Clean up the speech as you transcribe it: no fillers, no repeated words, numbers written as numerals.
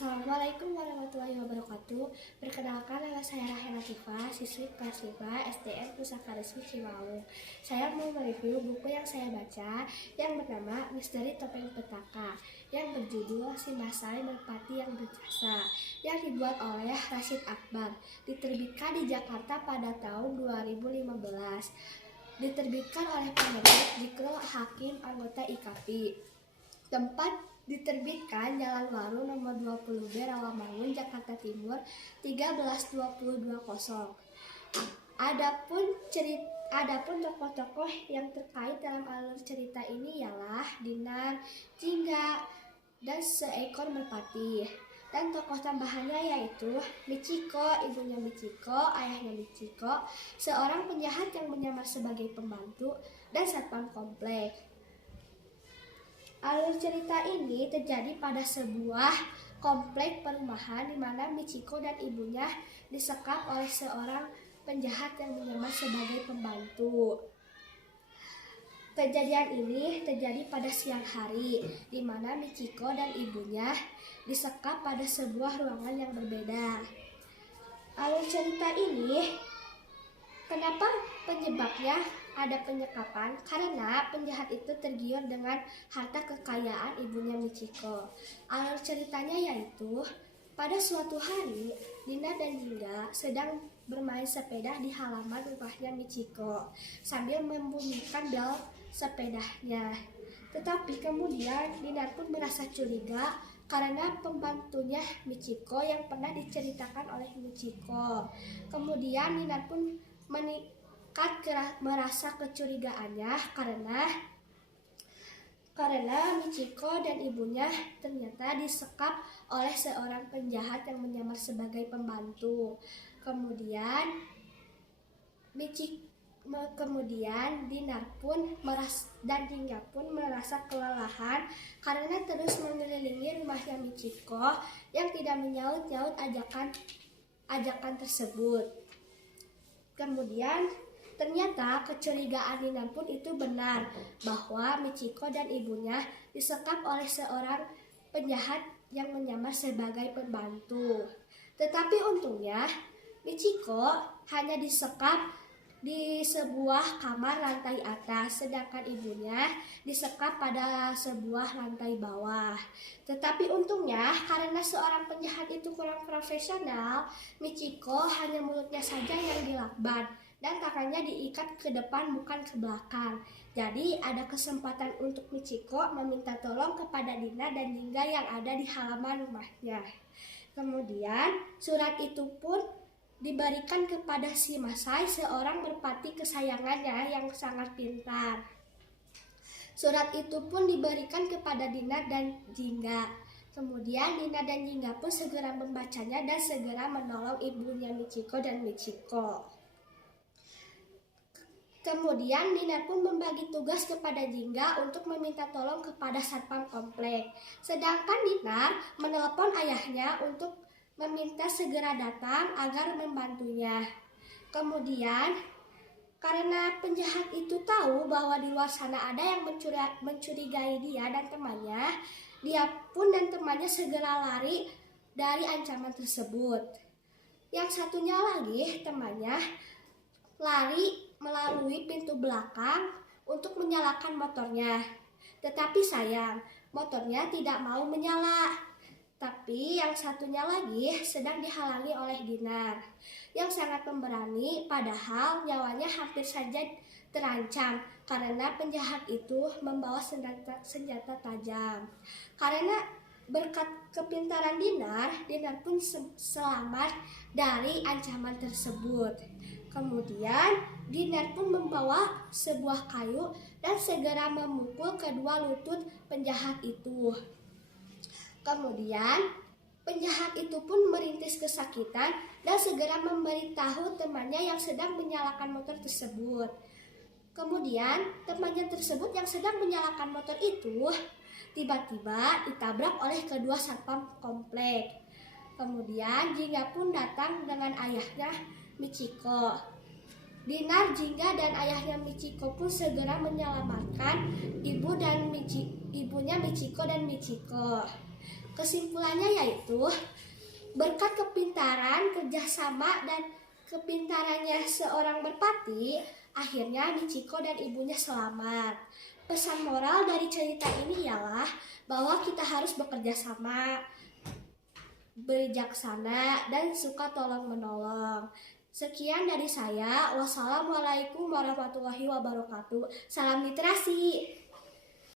Assalamualaikum warahmatullahi wabarakatuh. Perkenalkan, nama saya Rahel Latifah, siswi kelas 5 SDN Pusaka Resmi Cimaung. Saya mau mereview buku yang saya baca yang bernama Misteri Topeng Petaka yang berjudul Si Masai Merpati yang Berjasa yang dibuat oleh Rashid Akbar. Diterbitkan di Jakarta pada tahun 2015. Diterbitkan oleh penerbit Jikrul Hakim, anggota IKAPI. Tempat diterbitkan Jalan Waru nomor 20B Rawamangun, Jakarta Timur 13220. Adapun tokoh-tokoh yang terkait dalam alur cerita ini ialah Dinar, Jingga, dan seekor merpati. Dan tokoh tambahannya yaitu Michiko, ibunya Michiko, ayahnya Michiko, seorang penjahat yang menyamar sebagai pembantu, dan satpam komplek. Alur cerita ini terjadi pada sebuah komplek perumahan di mana Michiko dan ibunya disekap oleh seorang penjahat yang menyamar sebagai pembantu. Kejadian ini terjadi pada siang hari, di mana Michiko dan ibunya disekap pada sebuah ruangan yang berbeda. Alur cerita ini, kenapa penyebabnya ada penyekapan? Karena penjahat itu tergiur dengan harta kekayaan ibunya Michiko. Alur ceritanya yaitu, pada suatu hari, Dinar dan Jingga sedang bermain sepeda di halaman rumahnya Michiko sambil membunyikan bel sepedanya. Tetapi kemudian Dinar pun merasa curiga karena pembantunya Michiko yang pernah diceritakan oleh Michiko. Kemudian Dinar pun merasa kecurigaannya karena Michiko dan ibunya ternyata disekap oleh seorang penjahat yang menyamar sebagai pembantu. Kemudian Dinar pun dan Jingga pun merasa kelelahan karena terus mengelilingi rumahnya Michiko yang tidak menyaut-nyaut ajakan tersebut. Kemudian ternyata kecurigaan Dinar pun itu benar, bahwa Michiko dan ibunya disekap oleh seorang penjahat yang menyamar sebagai pembantu. Tetapi untungnya Michiko hanya disekap di sebuah kamar lantai atas, sedangkan ibunya disekap pada sebuah lantai bawah. Tetapi untungnya karena seorang penjahat itu kurang profesional, Michiko hanya mulutnya saja yang dilakban dan tangannya diikat ke depan bukan ke belakang. Jadi ada kesempatan untuk Michiko meminta tolong kepada Dinar dan Jingga yang ada di halaman rumahnya. Kemudian surat itu pun diberikan kepada si Masai, seorang merpati kesayangannya yang sangat pintar. Surat itu pun diberikan kepada Dinar dan Jingga. Kemudian Dinar dan Jingga pun segera membacanya dan segera menolong ibunya Michiko dan Michiko. Kemudian Dinar pun membagi tugas kepada Jingga untuk meminta tolong kepada satpam komplek. Sedangkan Dinar menelepon ayahnya untuk meminta segera datang agar membantunya. Kemudian karena penjahat itu tahu bahwa di luar sana ada yang mencurigai dia dan temannya, dia pun dan temannya segera lari dari ancaman tersebut. Yang satunya lagi, temannya lari melalui pintu belakang untuk menyalakan motornya. Tetapi sayang, motornya tidak mau menyala. Tapi yang satunya lagi sedang dihalangi oleh Dinar yang sangat pemberani, padahal nyawanya hampir saja terancam karena penjahat itu membawa senjata tajam. Karena berkat kepintaran Dinar pun selamat dari ancaman tersebut. Kemudian Dinar pun membawa sebuah kayu dan segera memukul kedua lutut penjahat itu. Kemudian penjahat itu pun merintis kesakitan dan segera memberitahu temannya yang sedang menyalakan motor tersebut. Kemudian temannya tersebut yang sedang menyalakan motor itu tiba-tiba ditabrak oleh kedua satpam komplek. Kemudian Jingga pun datang dengan ayahnya Michiko. Dinar, Jingga, dan ayahnya Michiko pun segera menyelamatkan ibunya Michiko dan Michiko. Kesimpulannya yaitu berkat kepintaran, kerjasama, dan kepintarannya seorang merpati, akhirnya Michiko dan ibunya selamat. Pesan moral dari cerita ini ialah bahwa kita harus bekerja sama, bijaksana, dan suka tolong-menolong. Sekian dari saya. Wassalamualaikum warahmatullahi wabarakatuh. Salam literasi.